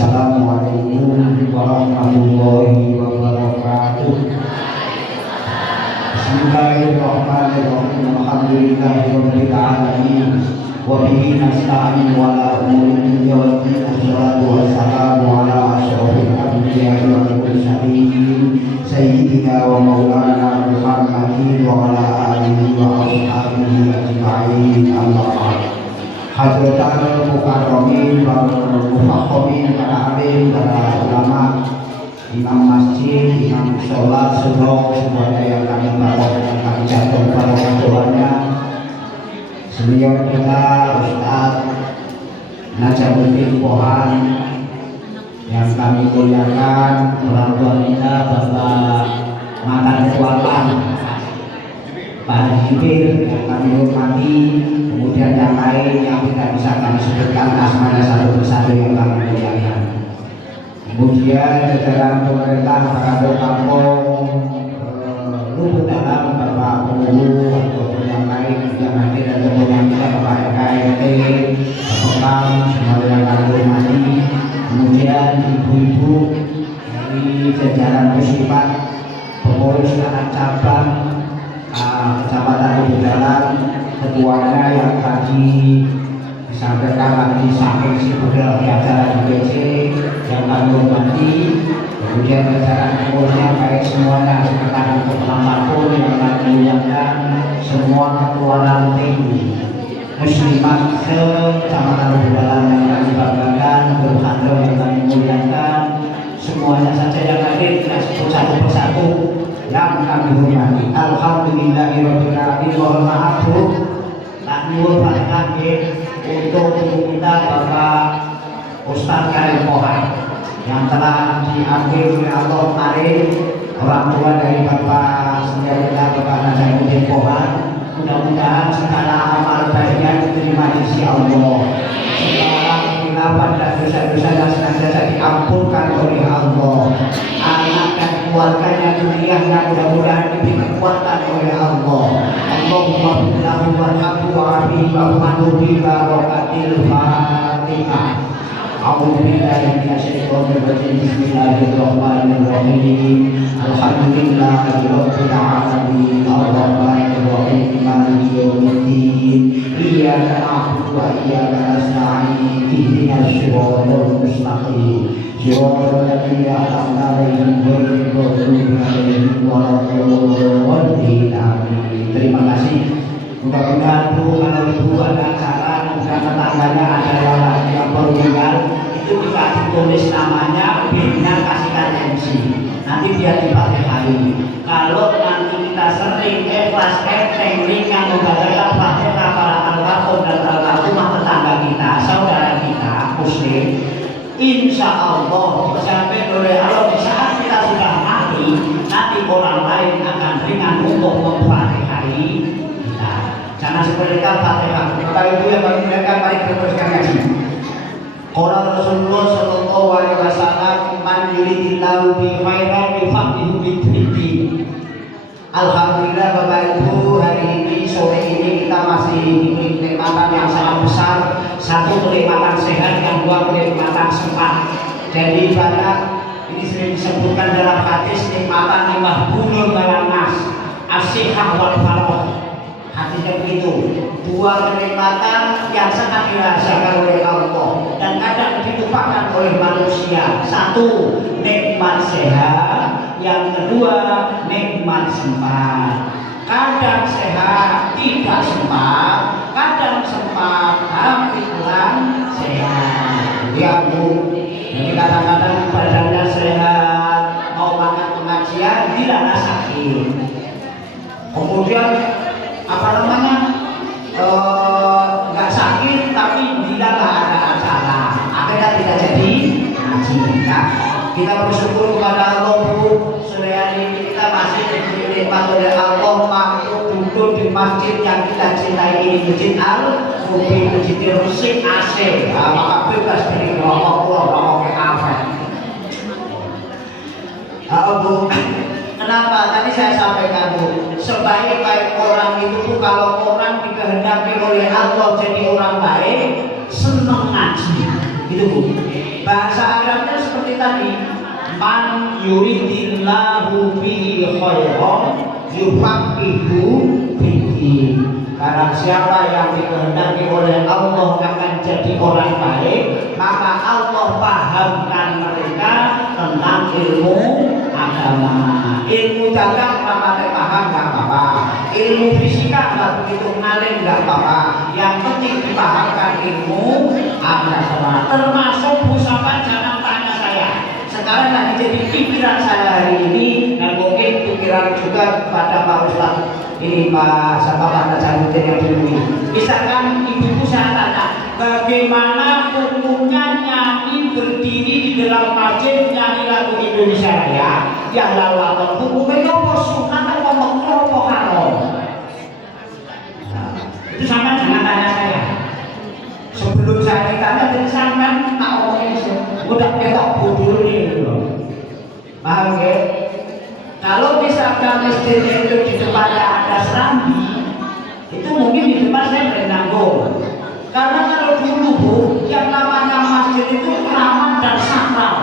Assalamualaikum warahmatullahi wabarakatuh. Bismillahirrahmanirrahim. Alhamdulillahirabbil alamin. Wa bihi nasta'in wa la umuri dunya wad din. Wassalatu wassalamu ala asyrofil anbiya'i wal mursalin sayyidina wa maulana Muhammadin wa ala alihi wa ashabihi ajma'in. Amma ba'd. Hadratul mukarramin wal mufakhimin, para alim, para ulama, imam masjid, imam sholat, semuanya yang kami bawa dan kami jatuh pada ketuanya, senior kita Ustaz Najamuddin Pohan yang kami muliakan, orang tua kita Bapak Matan Kualan, Pak Jibril yang kami hormati, kemudian yang lain yang tidak bisa kami sebutkan asmanya satu persatu yang kami muliakan. Kemudian jajaran pemerintah Kantor Kampung Lubuk Dalam, Bapak Penghulu ataupun yang lain yang hadir dan kemudian kita Bapak RKRT, Bapak Pam, semua yang kami hormati. Kemudian ibu-ibu dari jajaran Muslimat, pengurus anak cabang Kecamatan Lubuk Dalam, ketuanya yang tadi disampaikan tadi saking sibuknya di acara di BC yang kami hormati. Kemudian jajaran pengurusnya baik semuanya sekretaris apapun yang kami muliakan, semua ketua ranting Muslimat Kecamatan Lubuk Dalam yang kami banggakan, berhadir yang kami muliakan, semuanya saja yang hadir kita sebut satu persatu yang kami hormati. Alhamdulillahirabbil alamin. Mohon maaf Bu, tak nyuwun Fatihah untuk kita Bapak Ustaz Karim Pohan yang telah diambil oleh Allah kemarin, orang tua dari Bapak senior kita Bapak Najamuddin Pohan. Mudah-mudahan segala amal baiknya diterima di sisi Allah, segala khilafan dan dosa-dosa yang senantiasa diampunkan oleh Allah, anak dan keluarganya dunianya mudah-mudahan diberi kekuatan oleh Allah. Allahumma billahu warhamhu wa'afihi wa'fuhu bi barakatil Fatihah. A'udzu billahi minasyaitonir rajim. Bismillahirrahmanirrahim. Alhamdulillahi rabbil alamin. Arrahmanir rahim. Maliki yaumiddin. Iyyaka na'budu wa iyyaka nasta'in. Ihdinas shiratal mustaqim. Shiratal ladzina an'amta 'alaihim ghairil maghdubi 'alaihim waladdallin. Amin. Terima kasih. Mudah-mudahan Bu, kalau Ibu ada acara, kemudian tetangganya ada yang baru tinggal, itu kita ditulis namanya, B-nya kasihkan MC. Nanti biar dipakai. Kalau nanti kita sering ikhlas, enteng, ringan membacakan Fatihah para almarhum dan almarhumah tetangga kita, saudara kita Muslim, insya Allah dijamin oleh Allah di saat kita sudah mati, nanti orang lain akan ringan untuk memfatihai. Jangan seperti Al-Fatihah. Bapak Ibu yang kami muliakan, mari kita teruskan ngaji. Qala Rasulullah sallallahu alaihi wasallam, man yuridillahu bi khairan yufaqihu fid-din. Alhamdulillah Bapak Ibu, hari ini sore ini kita masih diberi kenikmatan yang sangat besar. Satu, kenikmatan sehat, yang dua, kenikmatan sempat. Jadi banyak ini sering disebutkan dalam hadis nikmatan lima bulur dalam nas as-sihah wal farah. Hadisnya begitu, dua kenikmatan yang sangat dirasakan oleh Allah dan kadang dilupakan oleh manusia. Satu, nikmat sehat, yang kedua nikmat sempat. Kadang sehat tidak sempat, kadang sempat tapi kurang sehat. Ya Bu, jadi kadang-kadang badannya sehat, mau makan pengajian tidak sakit. Kemudian nggak sakit tapi bila nggak ada acara akhirnya tidak jadi ngaji. Nah, kita bersyukur kepada Allah Bu, sore hari ini kita masih diberi nikmat oleh Allah mampu duduk di masjid yang kita cintai ini, Masjid Al-Mubi, Masjid Rusik AC. Maka bebas dari rokok ke kafe. Bu, kenapa? Tadi saya sampaikan Bu, sebaik-baik orang itu Bu, kalau orang dikehendaki oleh Allah jadi orang baik, senang ngaji, gitu Bu. Bahasa Arabnya seperti tadi, man yuridillahu bihi khairan yufaqihu fiddin. Karena siapa yang dikehendaki oleh Allah akan jadi orang baik, maka Allah pahamkan mereka tentang ilmu agama. Ilmu dagang maka paham nggak apa-apa, ilmu fisika nggak begitu ngalim nggak apa-apa, yang penting dipahamkan ilmu agama. Termasuk pusaka, jangan tanya saya. Sekarang lagi jadi pikiran saya hari ini, dan mungkin pikiran juga pada Pak Ustadz ini, Pak siapa Pak Nazaruddin yang dulu ini. Misalkan ibuku saya tanya, bagaimana hukumnya nyanyi berdiri di dalam masjid nyanyi lagu Indonesia Raya? Yang lalu hukumnya apa sunat atau makruh atau haram? Itu sama jangan tanya saya. Sebelum saya ditanya dari sampean tak omongin udah ketok bodoh ini loh. Paham ya? Kalau misalkan masjid itu di depannya ada serambi, itu mungkin di depan saya berenanggo. Karena kalau dulu Bu, yang namanya masjid itu keramat dan sakral.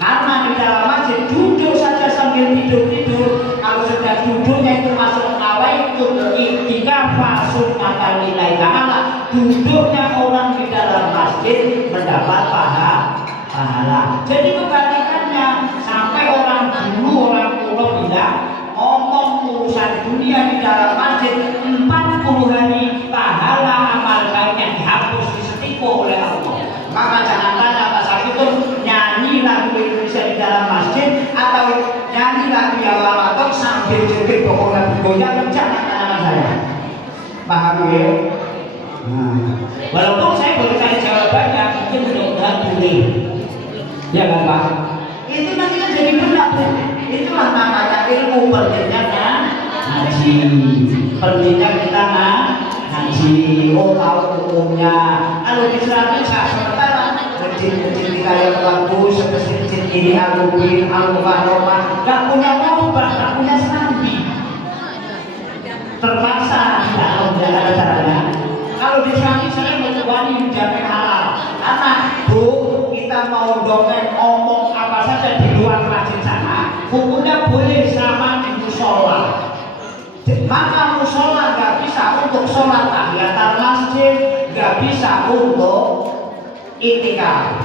Karena di dalam masjid duduk saja sambil tidur-tidur, kalau sudah duduknya itu masuk nawaitul i'tikaf sunnatan ta'ala, duduknya orang di dalam masjid mendapat pahala. Jadi kebalikannya, sampai orang dulu orang tua bilang ngomong urusan dunia di dalam masjid 40 hari pahala amal baiknya dihapus disetiko oleh Allah. Maka jangan tanya Pak Sakitun nyanyi lagu Indonesia di dalam masjid atau nyanyi lagu yang lama sambil joget pokoknya bergoyang, jangan tanya saya. Paham ya? Walaupun saya boleh kasih jawabannya, mungkin mudah-mudahan boleh. Ya kan Pak? Itu nanti kan jadi benar. Itulah namanya ilmu pentingnya ngaji. Pentingnya kita ngaji. Oh tahu hukumnya. Kalau Islam bisa sementara masjid-masjid kita yang bagus, seperti masjid ini Al-Mu'min, Al-Mukarramah, gak punya lubang, gak punya serambi. Terpaksa tidak ada caranya. Kalau di sana saya mencoba menjamin halal. Karena Bu, kita mau dongeng ngomong apa saja di luar masjid sana, hukumnya boleh sama di musola. Maka musola nggak bisa untuk sholat tahiyatul masjid, nggak bisa untuk i'tikaf.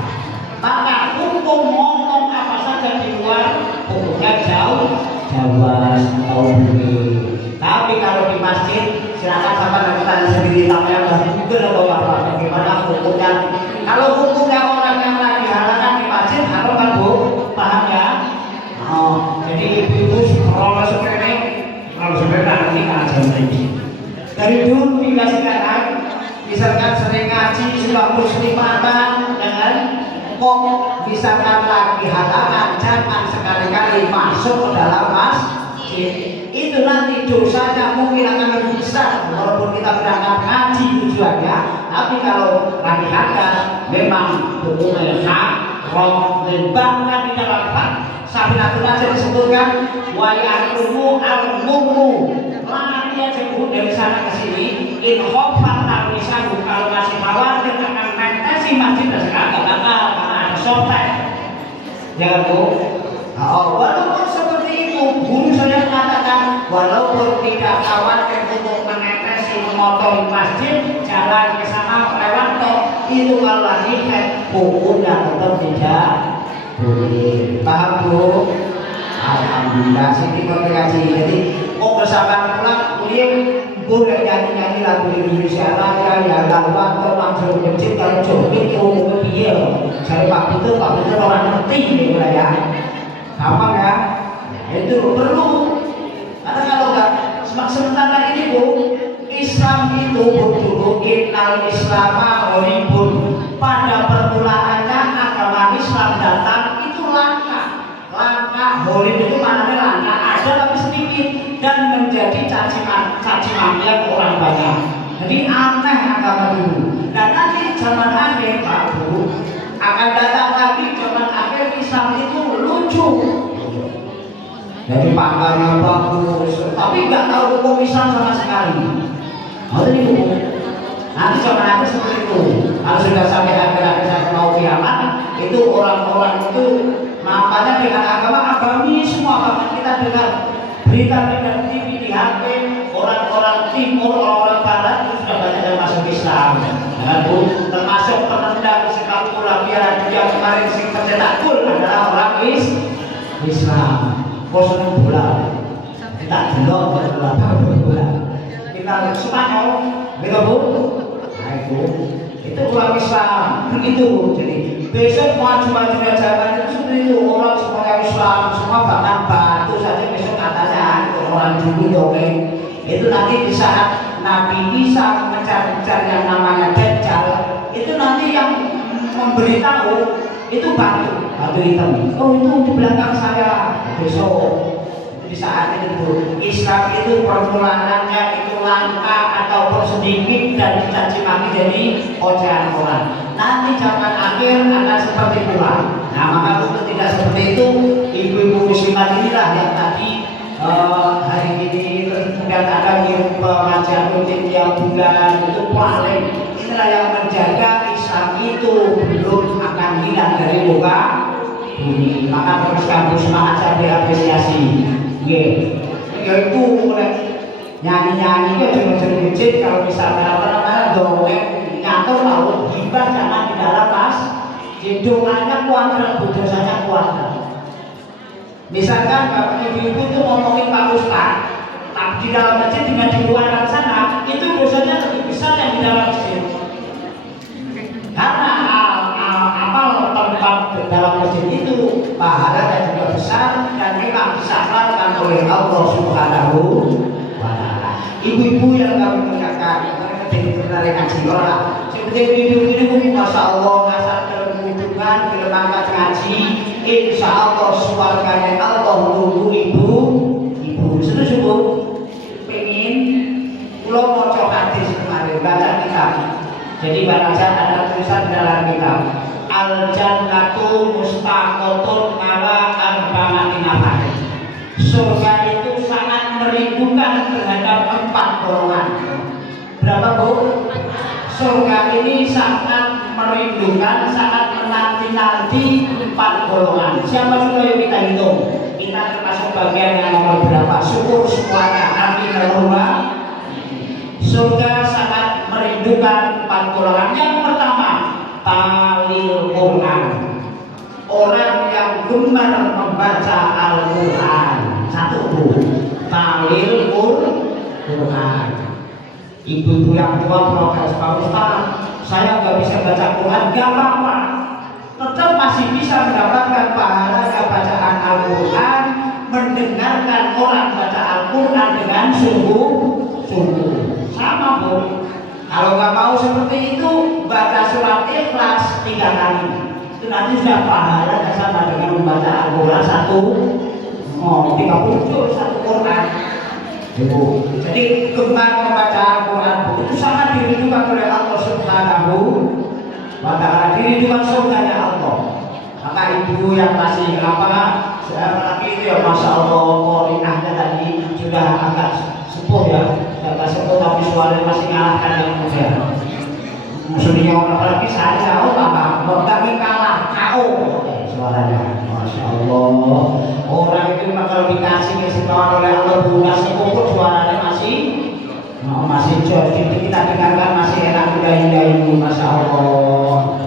Maka hukum ngomong apa saja di luar hukumnya jauh boleh. Tapi kalau di masjid silakan sama kita sendiri tahu yang Google atau apa bagaimana hukumnya. Kalau hukumnya orang yang lagi halangan di masjid haram kan Bu? Paham ya? Jadi ibu-ibu kalau sebenarnya nanti aja lagi. Dari dulu hingga sekarang, misalkan sering ngaji sudah muslimatan dengan kok misalkan lagi halangan jangan sekali-kali masuk ke dalam masjid. Itu nanti dosanya mungkin akan lebih besar walaupun kita berangkat ngaji tujuannya. Tapi kalau lagi hadas memang hukumnya haram. Dan bahkan di dalam Sabinatul Nasir disebutkan wa ya'lumu al-mumu lari aja Bu dari sana ke sini in khofat al-misahu, kalau masih khawatir akan mentesi masjid dan sekarang karena ada sotek jangan Bu. Walaupun seperti itu guru saya mengatakan walaupun tidak khawatir untuk mengetesi mengotori masjid, jalan ke sana lewat toh itu kalau lagi hukumnya tetap tidak boleh. Paham Bu? Alhamdulillah sini komunikasi. Jadi mau bersama pulang kuliah boleh nyanyi-nyanyi lagu Indonesia Raya ya lawan atau langsung masjid kalau joget itu umumnya piye. Saya Pak Peter orang ngerti gitu ya. Gampang ya? Itu perlu. Karena kalau enggak sementara ini Bu, Islam itu dulu innal islama gharibun. Pada permulaannya agama Islam datang itu langka. Gharib itu maknanya langka, ada tapi sedikit dan menjadi caci maki orang banyak. Jadi aneh agama dulu. Dan nanti zaman akhir Pak Bu akan datang lagi zaman akhir Islam itu lucu. Jadi pakarnya bagus, tapi nggak tahu hukum Islam sama sekali. Nanti zaman akhir seperti itu. Kalau sudah sampai akhirat saya mau kiamat, itu orang-orang itu makanya dengan agama agamis semua. Bahkan kita dengar berita-berita TV di HP, orang-orang timur, orang barat itu sudah banyak yang masuk Islam. Dengan Bu, termasuk penendang sepak bola Piala Dunia kemarin sing pencetak gol adalah orang Islam. Kok seneng bola? Kita delok bola. Kita Spanyol, gitu Bu. Nah itu orang Islam begitu. Jadi besok maju-majunya zaman itu seperti itu, orang semuanya Islam, semua bahkan batu saja besok katanya orang dulu dongeng. Itu nanti di saat Nabi Isa mengejar-kejar yang namanya Dajjal, itu nanti yang memberitahu itu batu hitam. Oh itu di belakang saya besok. Di saat itu Islam itu permulaannya itu langka ataupun sedikit dan dicaci maki jadi ocehan orang. Nanti zaman akhir akan seperti pula. Nah maka untuk tidak seperti itu, ibu-ibu muslimat inilah yang tadi hari ini kemudian akan ngirim pengajian rutin tiap bulan itu paling inilah yang menjaga Islam itu belum akan hilang dari muka bumi. Maka terus kamu semangat saya diapresiasi. Yaitu mulai nyanyi-nyanyi itu cuma masjid kalau misalnya apa-apa dongeng nyatur laut hibah jangan di dalam mas doanya kuadrat dosanya kuadrat. Misalkan bapak ibu-ibu itu ngomongin Pak Ustaz di dalam masjid dengan di luar sana itu dosanya lebih besar yang di dalam masjid karena tempat dalam masjid itu pahalanya juga besar dan memang disahkan oleh Allah Subhanahu wa Ta'ala. Ibu-ibu yang kami muliakan, ketika tertarik ngaji orang, seperti ibu-ibu ini mungkin masya Allah asal dalam hubungan dalam angkat ngaji, insya Allah suaranya Allah tunggu ibu. Setuju pengen pulau mau hadis kemarin baca kitab. Jadi baca ada tulisan dalam kitab. Al-jannatu mustaqotun ala arba'ati nafar. Surga itu sangat merindukan terhadap 4 golongan. Berapa Bu? Surga ini sangat merindukan, sangat menanti-nanti 4 golongan. Siapa juga yang kita hitung? Kita termasuk bagian yang nomor berapa? Syukur semuanya. Amin Allahumma. Surga sangat merindukan 4 golongan. Yang pertama, talil Quran, orang yang gemar membaca Al-Quran. Satu Bu, talil Quran. Ibu-ibu yang tua protes Pak Ustaz, saya nggak bisa baca Quran, nggak apa-apa, tetap masih bisa mendapatkan pahala bacaan Al-Quran, mendengarkan orang baca Al-Quran dengan sungguh-sungguh. Sama Bu. Kalau nggak mau seperti itu, baca surat Ikhlas 3 kali. Itu nanti sudah pahala sama dengan membaca Al-Quran 30 juz 1 Quran. Jadi gemar membaca Al-Quran itu sangat dirindukan oleh Allah Subhanahu wa Ta'ala, dirindukan surganya Allah. Maka ibu yang masih laki itu ya masya Allah korinahnya tadi sudah agak sepuh ya. Agak sepuh tapi suaranya masih ngalahkan yang muda. Musuhnya apalagi saya kami kalah suaranya masya Allah. Orang itu bakal dikasih kesetawan oleh Allah bunga sepupu suaranya masih jos. Kita dengarkan masih enak indah ibu masya Allah.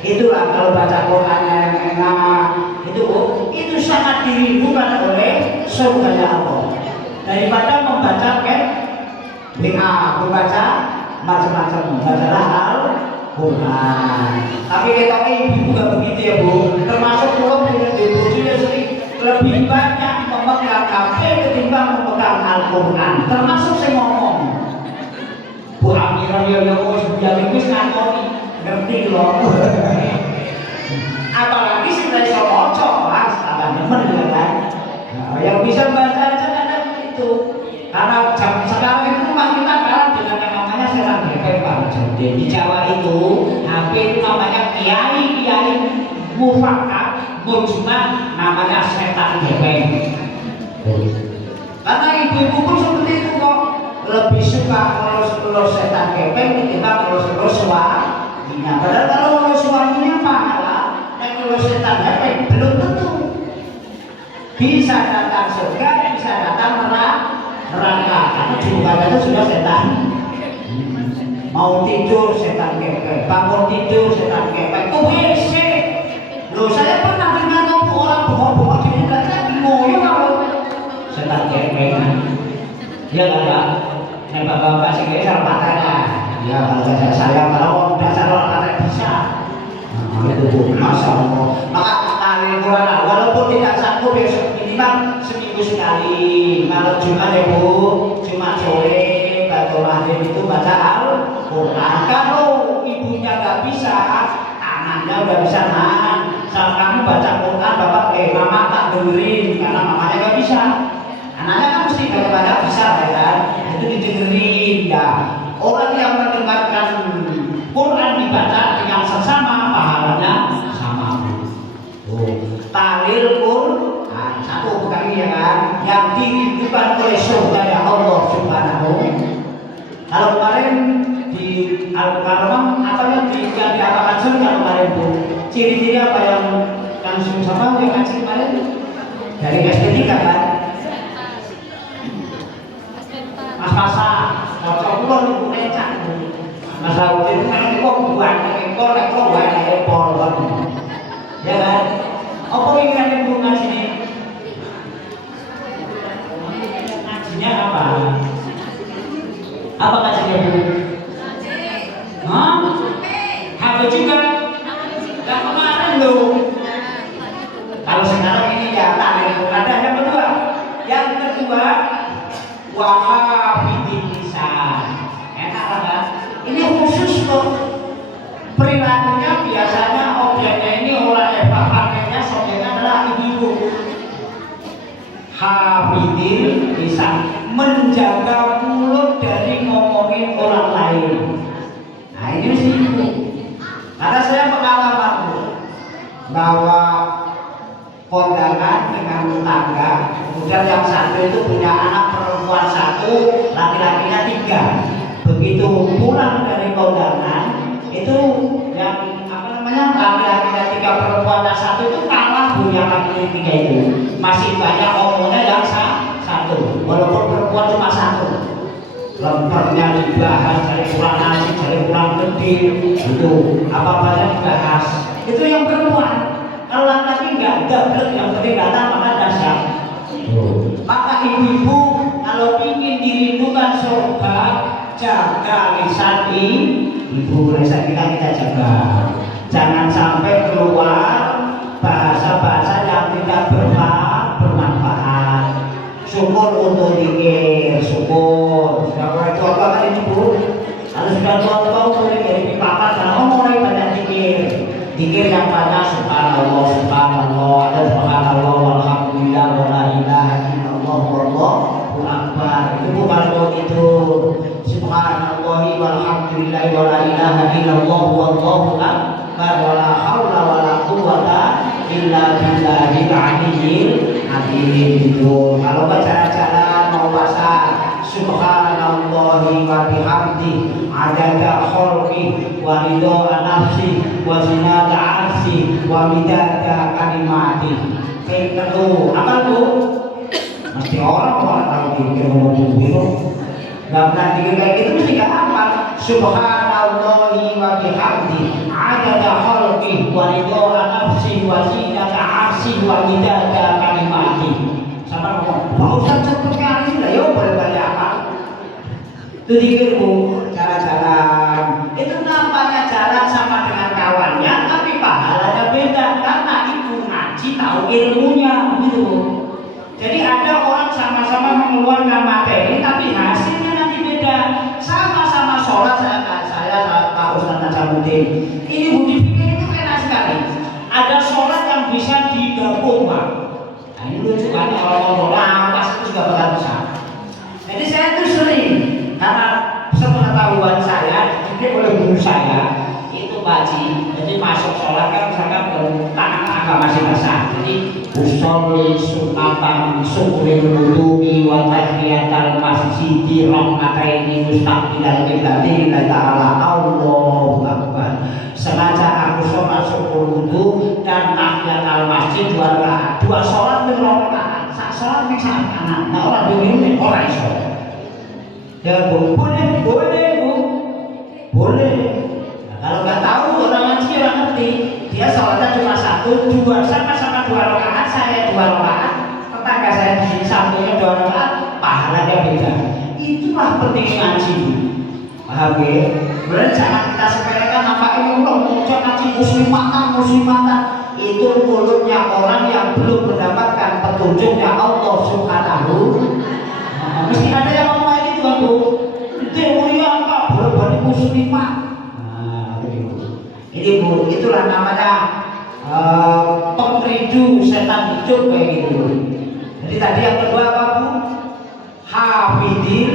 Itulah kalau baca Qurannya yang enak itu sangat dirindukan oleh surganya Allah daripada membaca membaca macam-macam. Bacalah Al-Quran. Tapi kita ibu juga begitu ya Bu, termasuk pulau dengan ibu juga sering lebih banyak memegang HP ketimbang memegang Al-Quran. Termasuk saya ngomong Bu Amirah ya biar itu ngakoni ngerti loh. Apalagi sudah bisa ngocok mas, teman-teman ya kan. Yang bisa baca aja kan itu. Karena jam sekarang itu memang kita kalah dengan yang namanya setan gepeng Pak. Jadi di Jawa itu HP itu namanya kiai mufakat mujma, namanya setan gepeng. Karena ibu-ibu pun seperti itu kok, lebih suka ngelus setan gepeng ketimbang ngelus lakinya. Padahal kalau suaminya pahala, dan kalau setan efek belum tentu. Bisa datang surga, bisa datang neraka. Karena julukannya sudah setan. Mau tidur setan kepek, bangun tidur setan kepek. Kok WC? Loh, saya pernah dengar orang bawa-bawa di belakang ngoyo kalau setan kepek. Ya enggak. Nek bapak-bapak sing kene salah patah. Ya kalau saya kalau dasar orang kata bisa. Nah, itu Masya Allah. Maka kali Quran walaupun tidak sanggup besok minimal seminggu sekali. Kalau Jumat ya Bu, Jumat sore atau maghrib itu baca Al-Quran. Kalau ibunya nggak bisa, anaknya udah bisa nahan. Saat kamu baca Quran, bapak mama tak dengerin karena mamanya nggak bisa. Anaknya kan mesti baca bisa ya kan? Itu didengerin ya. Orang yang mendengarkan Quran dibaca dengan sesama pahalanya sama. Talil Quran satu kali ya kan, yang dirindukan oleh surga ya Allah Subhanahu. Kalau kemarin di Al-Karamah apa yang dikatakan surga kemarin Bu? Ciri-ciri apa yang langsung sama yang ngaji kemarin dari estetika kan? Mas-masak, cocok itu lecak. Masalah itu kan kok buat ekor buat ekor ya kan? Apa yang ibu ngaji ini? Ngajinya apa? Apa ngajinya Bu? Hah? Apa juga? Yang kemarin loh. Kalau sekarang ini ya ada yang kedua. Yang kedua wahafidin lisan. Enak kan? Ini khusus loh. Perilakunya biasanya objeknya ini oleh pakainya subjeknya adalah ibu. Hafidin lisan, menjaga mulut dari ngomongin orang lain. Nah ini mesti ibu. Karena saya pengalaman bahwa kondangan dengan tangga, kemudian yang satu itu punya anak perempuan satu, laki-lakinya 3. Begitu pulang dari kondangan, itu yang laki-lakinya 3 perempuannya 1 itu kalah Bu yang laki-laki 3 itu. Masih banyak omongnya yang satu, walaupun perempuan cuma 1. Lempernya dibahas, cari kurang nasi, cari kurang gede, itu apa-apanya dibahas. Itu yang perempuan. Kalau laki-laki enggak double, yang penting datang maka dahsyat. Maka ibu-ibu kalau ingin dirindukan surga, jaga lisan ibu, lisan kita jaga. Jangan sampai keluar bahasa-bahasa yang tidak bermanfaat. Syukur untuk dikir, syukur. Sudah coba kan ibu? Kalau sudah tua mulai dari papa, kalau mulai banyak dikir yang banyak subhanallah, subhanallah, ada subhanallah, walhamdulillah, wala ilaha illallah, wallahu akbar. Itu bukan itu subhanallah, walhamdulillah, wala ilaha illallah, wallahu akbar, wala haula wala quwwata illa billahil aliyyil azim. Itu kalau jalan-jalan mau pasar subhanallahi wa bihamdi adada khalqi wa ridha nafsi wa zinata arsi wa midada kalimati. Itu apa tuh? Mesti orang tahu dikir ngomong gitu. Gak pernah dikir kayak gitu mesti gak apa. Subhanallahi wa bihamdi adada khalqi wa ridha nafsi wa zinata arsi wa midada kalimati. Sama ngomong, Pak Ustaz seperti ini lah, yuk boleh banyak apa? Itu dikir Bu, jalan-jalan. Itu namanya jalan sama dengan kawannya, tapi pahalanya beda karena ibu ngaji tahu ilmunya, gitu. Jadi ada orang sama-sama mengeluarkan materi, tapi hasilnya nanti beda. Sama-sama sholat saya Pak Ustaz Najamuddin. Ini Bu dipikir itu enak sekali. Ada sholat yang bisa digabung Pak. Nah ini lucu kan kalau lawas itu juga bakal bisa. Jadi saya itu sering karena sepengetahuan saya dididik oleh guru saya itu Pak Haji. Jadi masuk sholat kan misalkan tangan agak masih basah. Jadi usolli sunatan syukril wudu'i wa tahiyatal masjidi rahmataini mustaqbilal qiblati la ta'ala Allahu akbar. sengaja aku sholat 10 wudu dan tahiyatul masjid 2 rakaat. 2 sholat 2 rakaat. Sak sholat ning sak kanan. Nah ora bingung ora iso. Ya Bu, boleh Bu. Boleh. Nah, kalau nggak tahu orang ngaji orang ngerti, dia sholatnya cuma 1, 2 sama-sama 2 rakaat, saya 2 rakaat, tetangga saya di sini satunya 2 rakaat, pahalanya beda. Itulah penting ngaji. Paham ya? Berarti jangan kita sepelekan apa ini muncul ngaji muslimatan. Itu mulutnya orang yang belum mendapatkan petunjuknya Allah Subhanahu. Mesti ada yang ngomong gitu kan Bu. Itu mulia apa? Boleh-boleh muslimah. Nah, ini Bu, itulah namanya pengrindu setan hidup kayak gitu. Jadi tadi yang kedua apa Bu? Hafidin,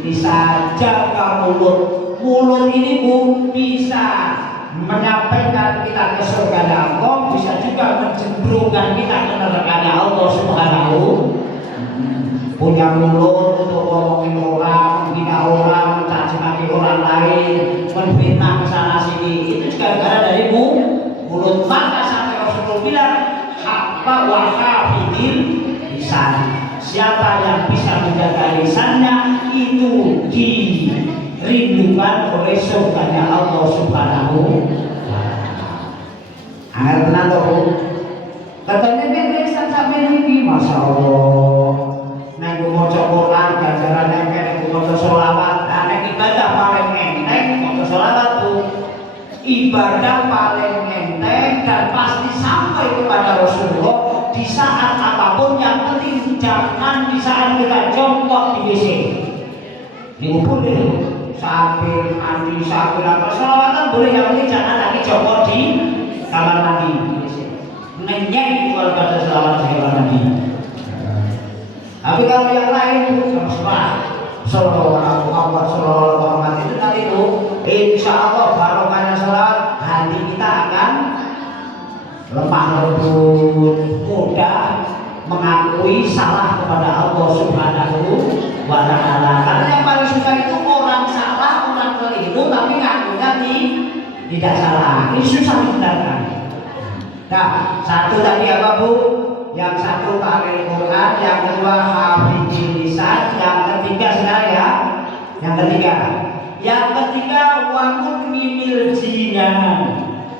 bisa jaga mulut. Mulut ini Bu bisa menyampaikan kita ke surga Allah, bisa juga menjembrungkan kita ke neraka Allah Subhanahu. Punya mulut untuk ngomongin orang, menghina orang, mencaci maki orang lain, menfitnah kesana sini, itu juga gara dari mulut. Maka sampai Rasulullah bilang haqqa wa hafidin lisan. Siapa yang bisa menjaga lisannya itu dirindukan oleh surganya Allah Subhanahu wa ta'ala. Angel tenan to Bu. Katanya lisan sampai niki Masya Allah. Nek maca Quran ganjarane nek maca selawat, nek ibadah paling enteng maca selawat Bu. Ibadah paling enteng dan pasti sampai kepada Rasulullah di saat apapun. Yang penting jangan di saat kita jongkok di WC. Diukur deh, sambil mandi, sambil apa selawatan boleh, yang penting jangan lagi jongkok di kamar mandi WC. Ngenyek itu kalau baca selawat di kamar mandi. Tapi kalau yang lain Sallallahu Muhammad itu nanti itu insya Allah barokahnya salat hati kita akan lemah lembut, mudah mengakui salah kepada Allah Subhanahu wa ta'ala. Karena yang paling susah itu orang salah, orang keliru tapi ngakunya tidak salah. Ini susah dibenarkan. Nah, satu tadi apa Bu? Yang satu pakai Quran, yang kedua hafidin lisan, yang ketiga saya, yang ketiga waktu mimil jinan,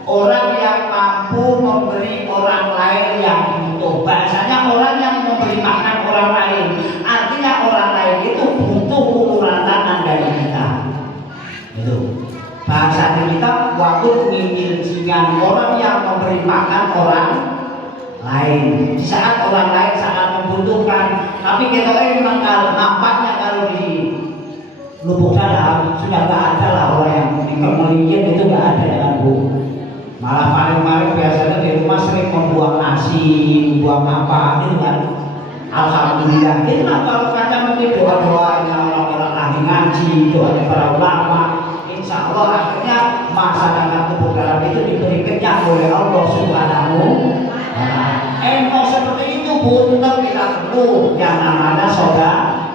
orang yang mampu memberi orang lain yang butuh. Bahasanya orang yang memberi makan orang lain, artinya orang lain itu butuh uluran tangan dari kita. Itu bahasa kita waktu mimil jinan, orang yang memberi makan orang lain di saat orang lain sangat membutuhkan. Tapi kita memang nampaknya kalau di lubuk dalam sudah tak ada lah orang yang dikemelikin, itu nggak ada ya Bu. Malah paling biasanya di rumah sering membuang nasi, membuang apa itu kan. Alhamdulillah itu lah kalau kata mungkin doa-doanya orang-orang ahli ngaji, doanya para ulama, insya Allah akhirnya masyarakat lubuk dalam itu diberi kenyang oleh Allah Subhanahu. Mau seperti itu Bu, tetap kita perlu yang namanya sedekah.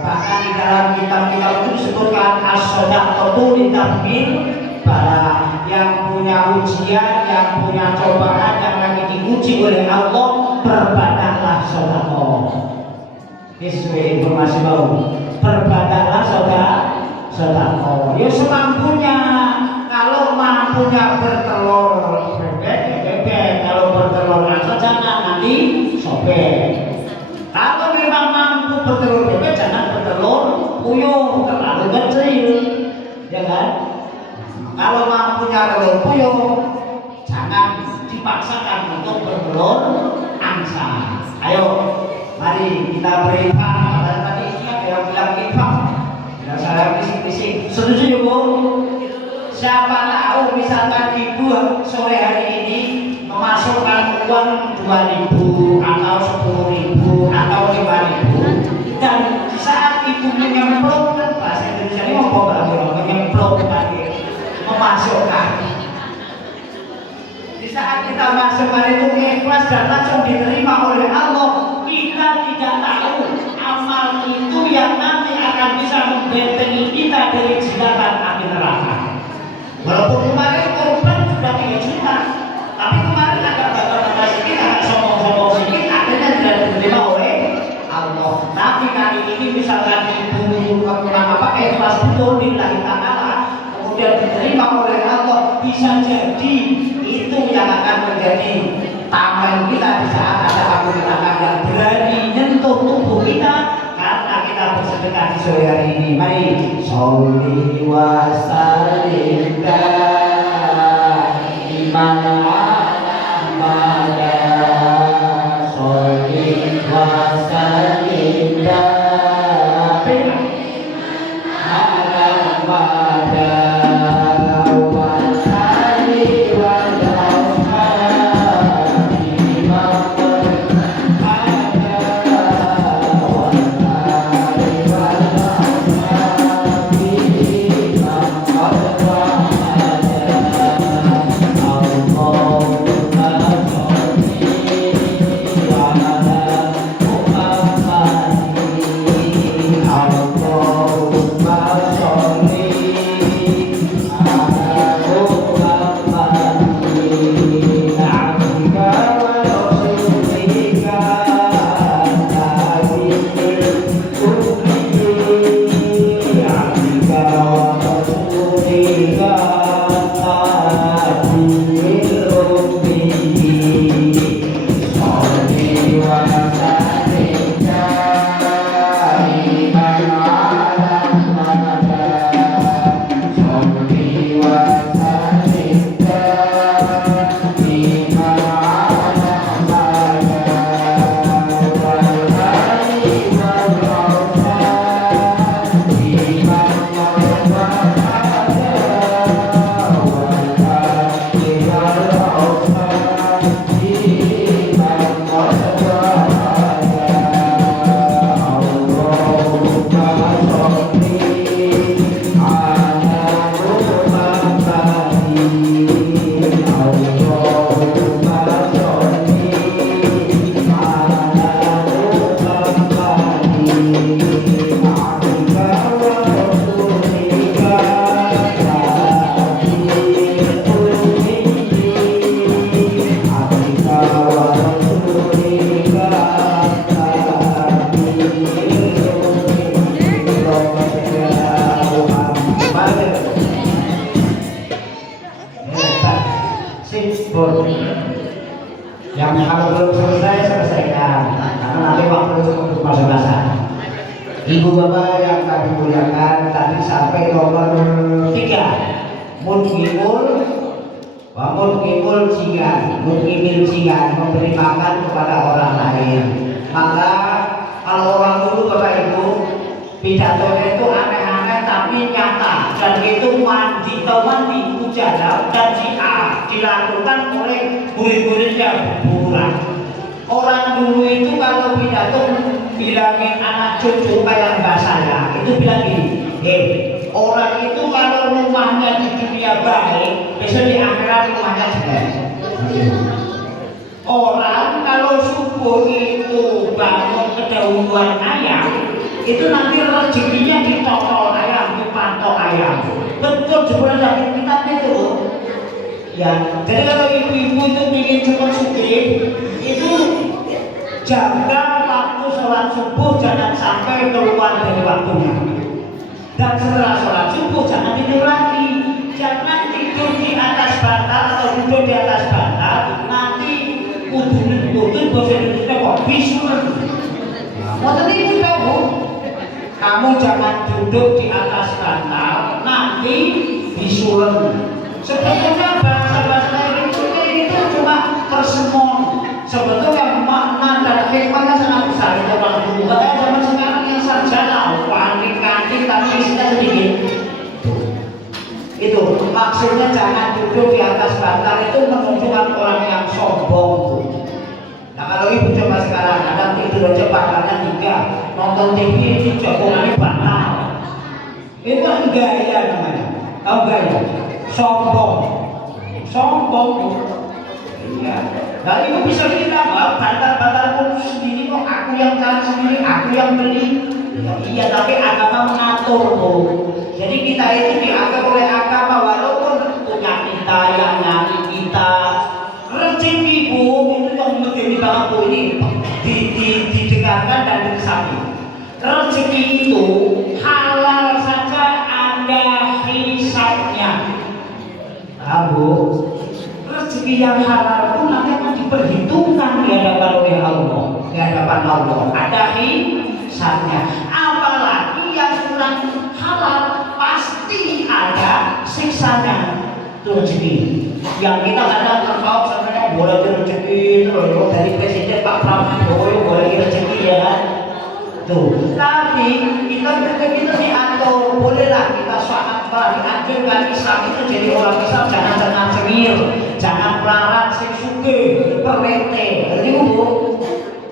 Bahkan di dalam kitab-kitab itu disebutkan as-shadaqatu litamil bala, yang punya ujian, yang punya cobaan, yang lagi diuji oleh Allah, berbanyaklah sedekah. Sesuai informasi baru, berbanyaklah sedekah. Ya semampunya. Kalau mampunya bertelur bebek, kalau bertelur rasa jangan nanti sobek. Kalau memang mampu bertelur bebek, jangan bertelur puyuh, terlalu kecil, ya kan? Kalau mampunya telur puyuh, jangan dipaksakan untuk bertelur angsa. Ayo, mari kita berikan. Tadi ada yang bilang infak, bila saya bisik-bisik, setuju ya Bu? Siapa tahu misalkan ibu sore hari ini memasukkan uang 2.000 atau 10.000 atau 5.000, dan di saat ibu menyemplung, bahasa Indonesia ini mau menyemplung lagi, memasukkan. Di saat kita masukkan itu ikhlas dan langsung diterima oleh Allah, kita tidak tahu amal itu yang nanti akan bisa membentengi kita dari jilatan api neraka. Walaupun kemarin korban sudah 3 juta, tapi kemarin agak bangga sedikit, agak sombong-sombong sedikit, akhirnya tidak diterima oleh Allah. Tapi kali ini misalkan ibu apa ikhlas betul lillahi ta'ala, kemudian diterima oleh Allah, bisa jadi itu yang akan menjadi taman kita di saat ada tamu kita yang berani nyentuh tubuh kita karena kita bersedekah di sore hari ini. Mari sholli wa sallim daiman ala Muhammad, sholli wa sallim daiman ala Muhammad. Yang kalau belum selesai selesaikan, karena nanti waktu untuk masa-masa. Ibu bapak yang kami muliakan, tadi sampai nomor 3 Munqimul Jingan memberi makan kepada orang lain. Maka kalau orang dulu bapak ibu pidatonya itu aneh-aneh tapi nyata, dan itu mandi mujarab dan dilakukan oleh murid-murid yang berbulan. Orang dulu itu kalau pidato bilangin anak cucu kayak mbak saya, itu bilang gini, orang itu kalau rumahnya di dunia baik, besok di akhirat rumahnya jelek. Orang kalau subuh itu bangun kedahuluan ayam, itu nanti rezekinya ditotol ayam, dipantok ayam. Betul sebenarnya kita itu. Ya, jadi kalau ibu-ibu itu ingin cepat sugih, itu jaga waktu sholat subuh jangan sampai keluar dari waktunya. Dan setelah sholat subuh jangan tidur lagi, jangan tidur di atas bantal atau duduk di atas bantal. Nanti udun bahasa Indonesia kok bisulan. Mau tadi ibu tahu, kamu jangan duduk di atas bantal, nanti bisulan. Sebetulnya bahasa itu cuma persemon. Sebetulnya makna dan hikmahnya sangat besar. Itu kalau dulu katanya zaman sekarang yang sarjana, kantin tapi isinya sedikit. Itu maksudnya jangan duduk di atas bantal, itu menunjukkan orang yang sombong. Nah kalau ibu coba sekarang ada tidur aja bantalnya 3, nonton TV itu jagongannya bantal. Itu kan gaya namanya. Tahu gaya? Sombong. Iya. Nah itu bisa kita bantal pun sendiri kok, aku yang cari sendiri, aku yang beli. Iya, tapi agama mengatur tuh. Jadi kita itu diatur oleh agama, walaupun kita, yang nyari kita. Rezeki Bu itu yang menjadi bangku ini didengarkan dan diresapi. Rezeki itu halal saja ada hisabnya. Bu, rezeki yang halal itu nanti akan diperhitungkan di hadapan oleh Allah, di hadapan Allah. Ada hisabnya. Apalagi yang kurang halal pasti ada siksanya. Itu rezeki. Yang kita kadang terpaut sebenarnya boleh rezeki itu loh dari Presiden Pak Prabowo boleh rezeki ya kan. Tuh, tapi kita begitu diatur, bolehlah kita sangat dianjurkan Islam itu jadi orang Islam jangan cengir, jangan melarat sing sugih, perlete. Jadi Bu,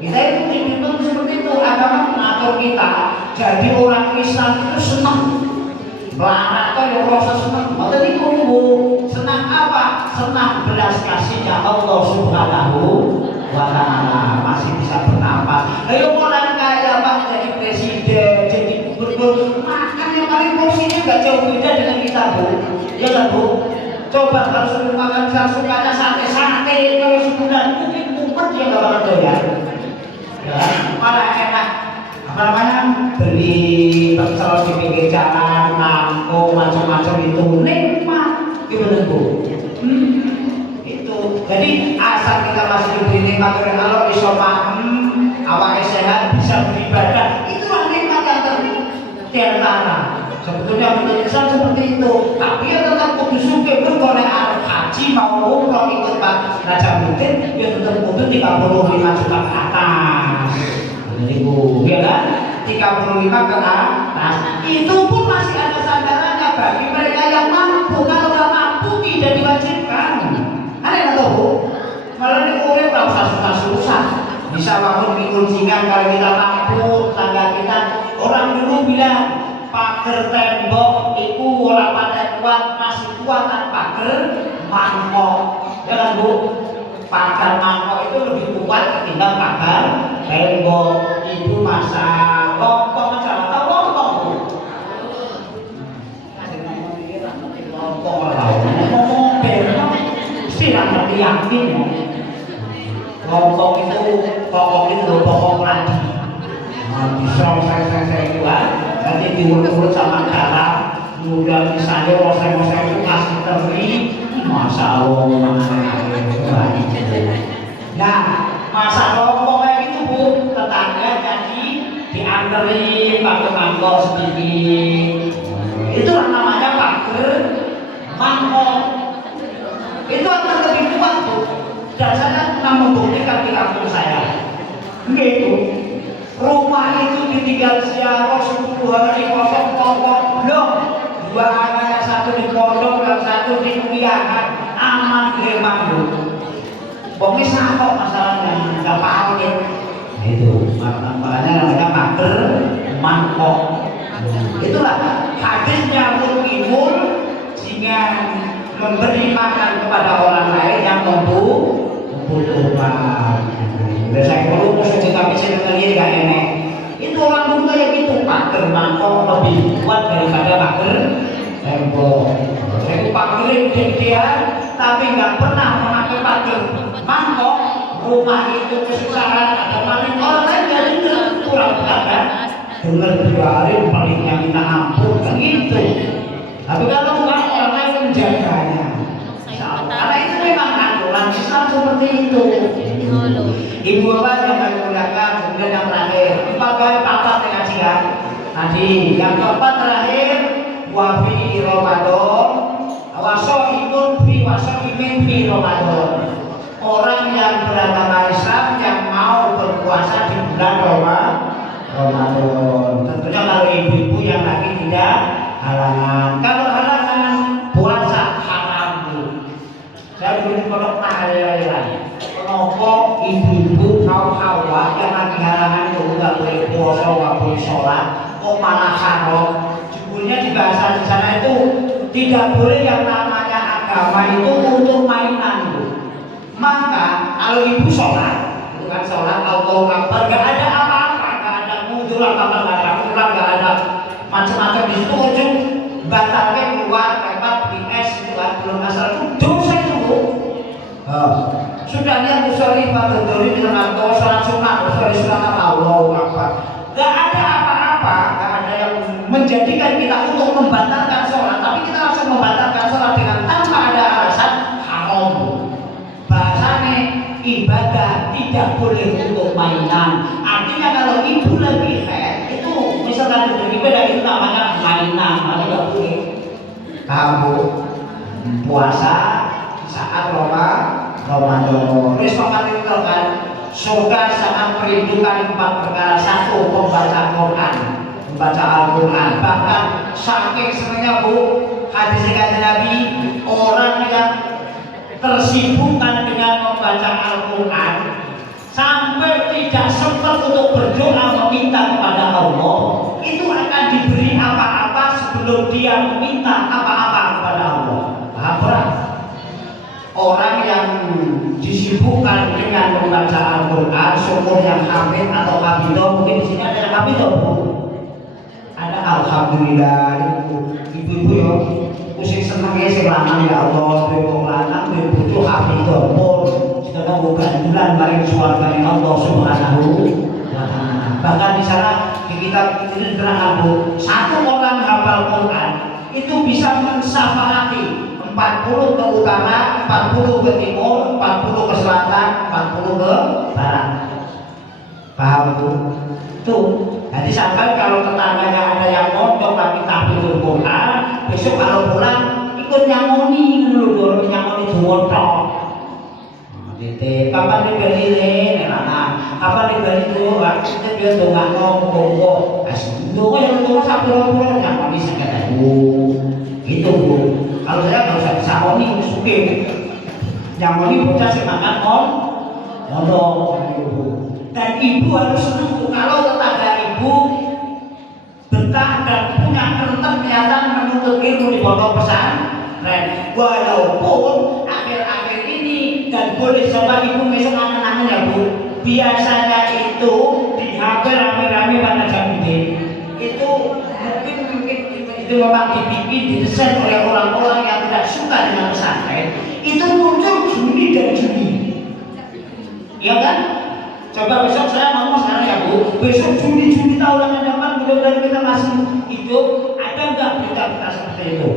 kita itu dituntut seperti itu, agama mengatur kita jadi orang Islam itu senang. Melarat kok ya rasa senang. Maksudnya itu Bu, senang apa? Senang belas kasihnya Allah Subhanahu wa Ta'ala, masih bisa bernapas. Ayo orang kaya Pak jadi presiden, jadi gubernur, makan yang paling porsinya gak jauh beda dengan kita Bu. Ya kan Bu? Coba kalau suruh makan sukanya sate-sate kalau sebulan mungkin mumpet dia gak bakal doyan. Ya, malah enak. Apa namanya? Beli pecel di pinggir jalan, lampu macam-macam itu nikmat. Gimana Bu? Jadi asal kita masih diberi nikmat oleh Allah, bisa makan, awalnya sehat, bisa beribadah, itulah nikmat yang tertera. Sebetulnya menurut Islam seperti itu. Tapi ya tetap kudu sugih oleh haji mau umroh ikut Pak Raja Mutin, ya tetap kudu 35 juta ke atas. Jadi Bu, ya kan? 35 ke atas. Itu pun masih ada sandarannya bagi mereka yang mampu. Kalau nggak mampu tidak diwajibkan. Ada nggak Bu? Malah ini urip nggak usah susah. Bisa bangun dikuncingan kalau kita mampu, tangga kita. Orang dulu bilang pagar tembok itu orang pada kuat, masih kuat kan pagar mangkok. Ya kan Bu? Pagar mangkok itu lebih kuat ketimbang pagar tembok. Ibu masak lontong aja, tahu lontong Bu? Lontong lah. Tidak ngerti yakin lontong itu pokok itu pokok lagi bisa saya itu kan nanti diurut-urut sama garam kemudian misalnya roseng-roseng itu kasih teri masa Allah nah masak lontong kayak gitu Bu tetangga jadi dianterin pakai mangkok sedikit itulah namanya pagar mangkok. Itu akan lebih kuat Bu. Dan saya pernah membuktikan di kampung saya. Begitu. Rumah itu ditinggal siaro 10 hari kosong pokok blok. 2 anaknya satu di pondok dan satu di kuliahan. Aman memang Bu. Pokoknya sama masalahnya nggak pahit. Itu makanya namanya pagar mangkok. Itulah hadisnya Mul sehingga memberi makan kepada orang lain yang membutuhkan. Dan saya perlu musuh kita bisa dengerin gak enak. Itu orang dulu kayak gitu, pagar mangkok lebih kuat daripada pagar tembok. Saya itu pagerin dia, tapi nggak pernah memakai pagar mangkok. Rumah itu kesusahan, ada maling orang lain jadi kurang kan? Dengar diarin palingnya minta ampun kan gitu. Tapi kalau bukan orang lain menjaganya, karena itu memang aturan Islam seperti itu. Ibu bapak yang kami muliakan, kemudian yang terakhir 4 kali papat pengajian. Tadi yang keempat terakhir wafi Ramadan, wasoimun fi Ramadan. Orang yang beragama Islam yang mau berpuasa di bulan Ramadan. Tentunya kalau ibu-ibu yang lagi tidak halangan. Kalau halangan puasa haram Bu. Saya beri kodok tahlilan. Kenapa ibu-ibu hawa yang lagi halangan itu nggak boleh puasa, nggak boleh sholat, kok malah haram? Judulnya di bahasa di sana itu tidak boleh yang namanya agama itu untuk mainan Bu. Maka kalau ibu sholat, bukan sholat Allahu Akbar, nggak ada apa-apa, nggak ada muncul apa-apa, nggak ada pulang, nggak ada macam-macam di situ ujung batalnya keluar lewat BS itu kan belum asal itu Sudah lihat usul pada dori dengan atau sholat sunnah, usul sunnah Allah apa? Gak ada apa-apa, gak ada yang menjadikan kita untuk membatalkan sholat, tapi kita langsung membatalkan sholat dengan tanpa ada alasan haram. Bahasanya ibadah tidak boleh untuk mainan. Artinya kalau ibu lagi head itu misalkan beribadah itu namanya mainan, makanya nggak boleh. Kamu puasa saat Ramadan. Terus mengatakan kan, surga sangat merindukan 4 perkara. 1, membaca Quran, membaca Al-Quran. Bahkan saking senangnya Bu, hadis kanjeng Nabi, orang yang tersibukkan dengan membaca Al-Quran sampai tidak sempat untuk berdoa meminta kepada Allah, itu akan diberi apa-apa sebelum dia meminta apa-apa kepada Allah. Paham orang? Orang yang disibukkan dengan membaca Al-Quran, syukur yang hamid atau habidah, mungkin di sini ada yang habidah Bu. Ada alhamdulillah ibu-ibu ya. Pusing senengnya sing lanang ya Allah, wong lanang butuh habidah pun sedang gandulan maring swargane Allah Subhanahu wa taala. Bahkan di sana di kitab ini terang Bu, 1 orang hafal Quran itu bisa mensyafaati 40 ke utara, 40 ke timur, 40 ke selatan, 40 ke barat. Paham Bu? Tuh, jadi sampai kalau tetangganya ada yang mondok lagi tahfidzul Quran, besok kalau pulang ikut nyamoni dulu, nyamoni juwotok. Kapan dibeli kapan dibeli tuh, kita dia dongakno monggo. Aslinya yang tuh sapiro-piro nyamoni sekedar gitu Bu. Kalau saya nggak usah disangoni, suke nyamoni bocah semangat mondok. Dan ibu harus senang kalau tetangga ibu betah dan punya keterniatan menuntut ilmu di pondok pesantren. Walaupun akhir-akhir ini dan boleh coba ibu besok angan-angan ya Bu, biasanya itu di HP rame-rame pada jam itu mungkin itu memang dibikin didesain oleh orang-orang yang tidak suka dengan pesantren. Itu muncul Juni dan Juni, ya kan? Coba besok saya ngomong sekarang ya Bu, besok Juni tahun yang depan mudah-mudahan kita masih hidup, ada nggak berita-berita seperti itu?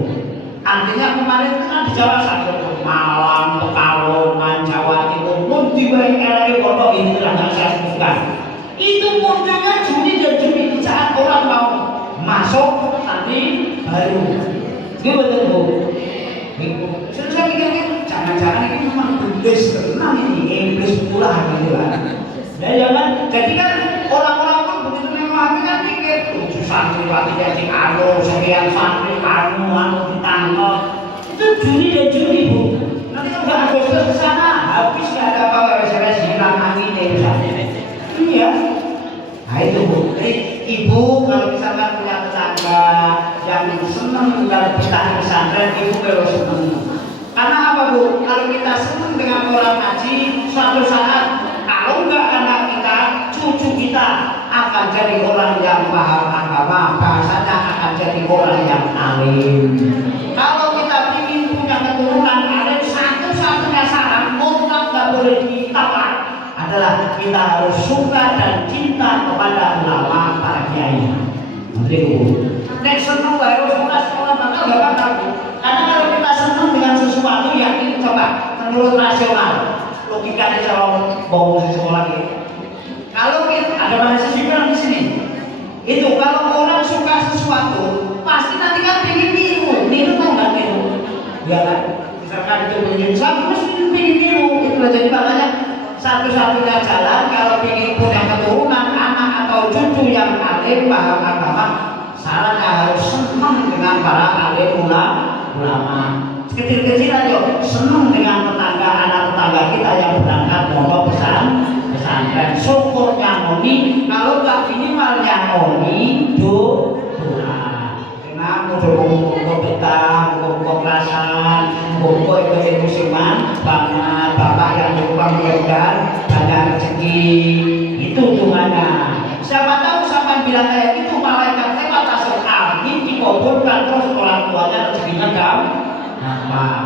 Artinya kemarin itu kan di Jawa Satu, Malang, Pekalongan, Jawa Timur, pun di RRI Pondok ini telah nggak saya sebutkan. Itu munculnya Juni dan Juli di saat orang mau masuk nanti baru. Ini betul Bu. Saya pikir jangan-jangan ini memang Inggris tenang ini, Inggris pula gitu kan. Ya kan, jadi kan orang-orang pun begitu memahami kan pikir santri lagi jadi sekian santri ditangkap. Itu Juni dan Juli Bu. Nanti kalau udah Agustus ke sana habis nggak ada apa-apa, beres hilang angin deh misalnya. Iya. Nah itu Bu. Jadi ibu kalau misalkan punya tetangga yang senang kalau kita di pesantren, ibu kalau senang. Karena apa Bu? Kalau kita senang dengan orang ngaji, suatu saat kalau enggak anak kita, cucu kita akan jadi orang yang paham agama, bahasanya akan jadi orang yang alim. Kalau kita ingin punya keturunan alim, satu-satunya syarat mutlak nggak boleh ditolak adalah kita harus suka dan cinta kepada ulama para kiai. Nanti Bu, nek seneng baru sekolah bakal nggak bakal. Karena kalau kita seneng dengan sesuatu yang ini coba menurut rasional, logikanya kalau mau sekolah ini. Kalau kita ada mahasiswa di sini, itu kalau orang suka sesuatu, pasti nanti kan pengen niru tau nggak niru? Ya kan? Misalkan itu pengen satu, pasti pengen niru. Itu jadi makanya satu-satunya jalan kalau pengen punya keturunan anak atau cucu yang alim paham agama, syaratnya harus senang dengan para alim ulama. Kecil-kecil aja senang dengan tetangga anak tetangga kita yang berangkat pondok pesantren. Syukur nyamoni, kalau nggak minimal nyamoni doa. Dengan mudah-mudahan betah, mudah kerasan, mudah ikut musiman, banyak bapak yang berubah mudah-mudahan banyak rezeki. Itu doanya. Siapa tahu sampai bilang kayak itu malaikat lewat tasawuf amin dikabulkan terus orang tuanya rezekinya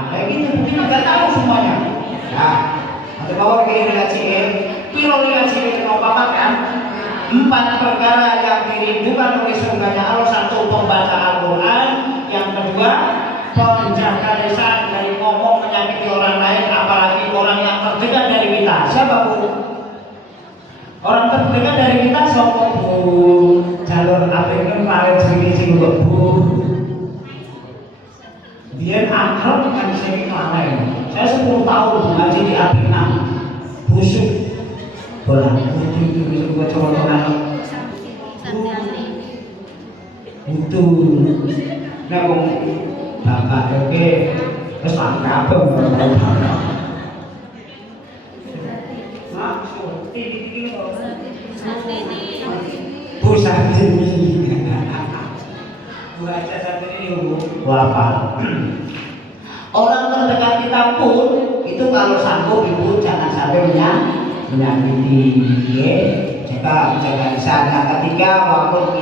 kayak gitu, kita nggak tahu semuanya. Nah, ada bawa ke ngaji piro ngaji apa kan? 4 perkara yang dirindukan oleh surganya Allah. Satu, pembaca Al-Quran. Yang kedua, penjaga lisan dari ngomong menyakiti orang lain, apalagi orang yang terdekat dari kita. Siapa Bu? Orang terdekat dari kita siapa Bu? Jalur aplikasi kemarin sini Bu. Dia akrab dengan sini kemarin. Saya 10 tahun ngaji di Apina, busuk, bola putih itu buat cowok-cowok itu. Nah, bapak oke, terus apa bapak? Bu Santini, Bu Aja Santini, Bu apa? Orang terdekat kita pun itu kalau sanggup ibu jangan sampai menyakiti, ya. Jaga lisan. Yang ketiga, waktu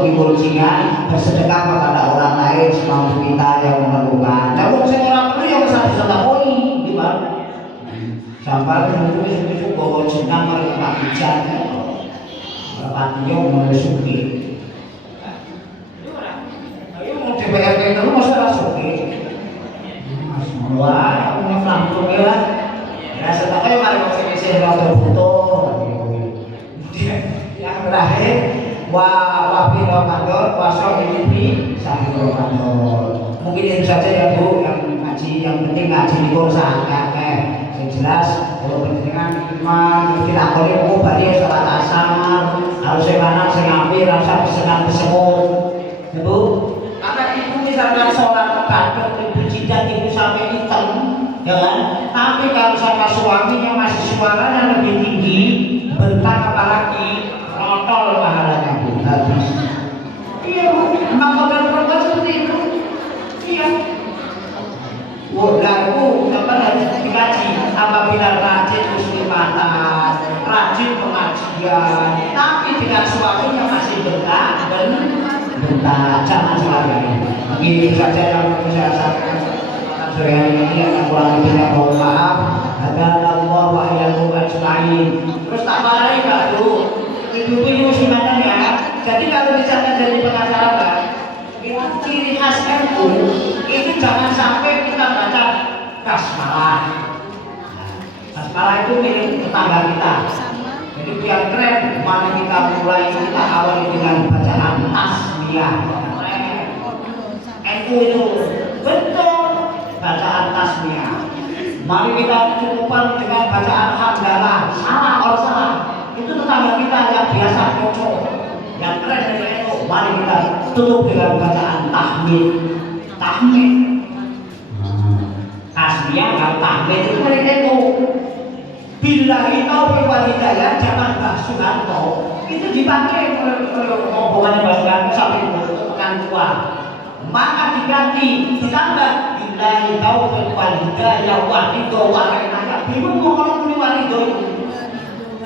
timbul jingan bersedekah kepada orang lain semampu kita yang memerlukan. Namun saya orang perlu yang bisa disedekoi, gimana? Sampai itu bawa jenang mereka tak bijan, patiyo menesuki. Ayo mau DPRD itu masa rasuki. Wah, punya pelampung ya. Ya setelah mari kita isi rada butuh. Yang terakhir, wafi Ramadan, puasa ini sahih Ramadan. Mungkin itu saja ya Bu, yang ngaji, yang penting ngaji di kursa kakek. Yang jelas, kalau pentingan iman, kita boleh Bu bari sholat asar, harus semangat, sengapi, rasa senang bersemut. Ya Bu, karena itu misalkan sholat badut, ibu jidat, ibu sampai hitam, ya kan? Tapi kalau sama suaminya masih suaranya lebih tinggi, bentar apalagi rotol pahalanya Bu, habis. Iya Bu, memang model-model seperti itu. Iya. Lalu apa harus dikaji apabila rajin muslimatan, rajin pengajian, tapi dengan suaminya masih bentar, jangan selama ini. Saja yang bisa saya sampaikan sore hari ini. Yang kurang lebihnya mohon maaf. Hadallahu wa iyyakum ajmain. Terus tak marahi Pak Bu. Hidup muslimatan ya. Jadi kalau misalnya jadi pengacara Pak, ciri khas NU itu jangan sampai kita baca basmalah. Basmalah itu milik tetangga kita. Jadi biar keren, mari kita mulai kita awali dengan bacaan tasmiyah. NU itu betul bacaan tasmiyah. Mari kita cukupkan dengan bacaan hamdalah. Salah orang salah. Itu tetangga kita yang biasa cocok. Yang keren dari NU. Mari kita tutup dengan bacaan tahmid. Tasmiyah dan tahmid itu milik NU. Billahi taufiq wal hidayah zaman Mbah Soeharto itu dipakai oleh rombongan Mbah Soeharto sampai untuk pekan tua. Maka diganti ditambah billahi taufiq wal hidayah wahido warenaya. Bingung mau ngomong ini wahido itu.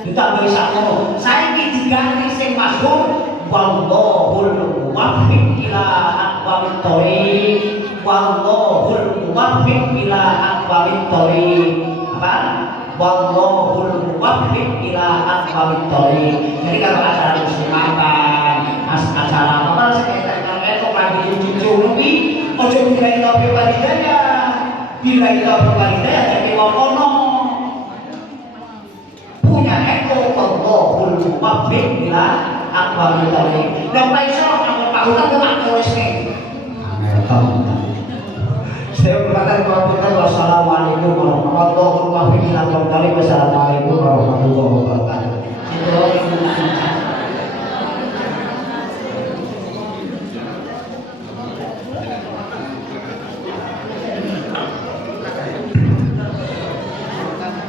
Ditambah satu. Saya diganti sing masyhur wallahul muwaffiq ila aqwamit thoriq. Wallahul muwaffiq ila aqwamit thoriq. Apa? Wallahul muwaffiq ila aqwamit thoriq. Jadi kalau acara muslimatan, acara apa sekitar itu lagi cucu lebih, ojo bila itu pribadinya, bila itu pribadinya jadi wakono punya eko Wallahul muwaffiq ila aqwamit thoriq. Yang lain soal kamu tahu kan nggak tulis nih. Saya berkata kepada wassalamualaikum warahmatullahi wabarakatuh. Wassalamualaikum warahmatullahi wabarakatuh.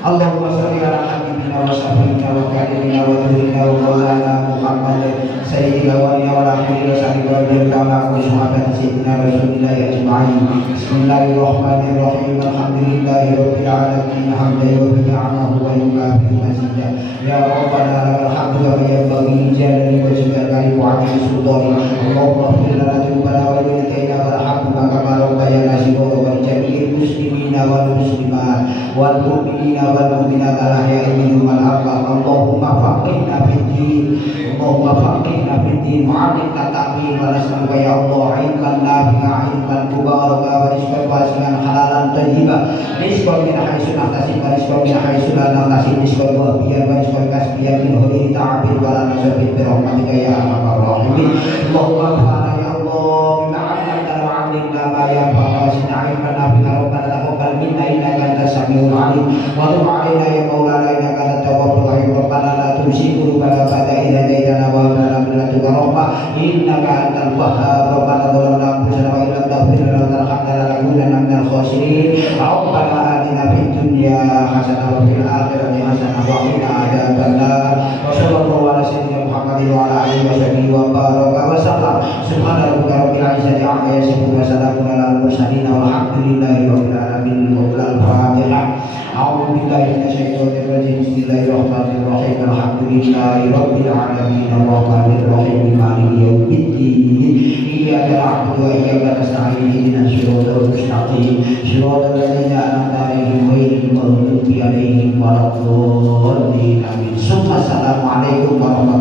Allahumma sholli ala nabiyyina wa sahbihi wa kalimina wa nurina wa maulana Muhammad sayyidina wa alihi wa sahbihi wa baraka wa sahabat sayyidina Rasulillah ajma'in. Bismillahirrahmanirrahim. Alhamdulillahi rabbil alamin hamdan yuhibbu ni'amahu wa yukafi mazidah. Ya Rabbana lakal hamdu wa yanbaghi jalali wajhika wa 'azimi sultani. Allahumma ighfir lana dhunubana wa liwalidayna warhamna kama rabbayana shighara wa jami'il muslimina wal muslimat. wal mu'minina wal mu'minat al-ahya'i minhum wal amwat. Allahumma faqihna fid din, Allahumma faqihna fid din, wa'allimna ta'wil wa nas'aluka ya Allah ilman nafi'a, ilman mubaraka, wa rizqan wasi'an, halalan thayyiban, rizqan min haitsu nahtasib, wa rizqan min haitsu la nahtasib, rizqan wahbiyan wa rizqan kasbiyan min ghairi ta'abin wa la nasabin bi rahmatika ya arhamar rahimin. Allahumma fa'ala ya Allah bima 'allamtana wa 'allimna ma yanfa'una wa zidna 'ilman nafi'an. Rabbana taqabbal minna innaka antas samiul 'alim wa tub 'alaina ya maulana innaka antat tawwabur rahim. Rabbana la tuzigh qulubana ba'da idh hadaytana wa hab lana min ladunka rahmah innaka antal wahhab. Rabbana zalamna anfusana wa illam taghfir lana wa tarhamna lanakunanna minal khasirin. Rabbana atina fid dunya hasanah wa fil akhirati hasanah wa qina adzabannar. Wa sallallahu ala sayyidina Muhammadin wa ala alihi wa sahbihi wa baraka wa sallam. Subhana rabbika rabbil izzati amma yasifun wa salamun alal mursalin walhamdulillahi rabbil alamin. Al-Fatihah. A'udzu billahi minasyaitonir rajim. Bismillahirrahmanirrahim. Alhamdulillahi rabbil alamin. Arrahmanir rahim. Maliki yaumiddin. Iyyaka na'budu wa iyyaka nasta'in. Ihdinas siratal mustaqim. Siratal ladzina an'amta 'alaihim ghairil maghdubi 'alaihim waladdallin. Amin. Assalamualaikum warahmatullahi wabarakatuh.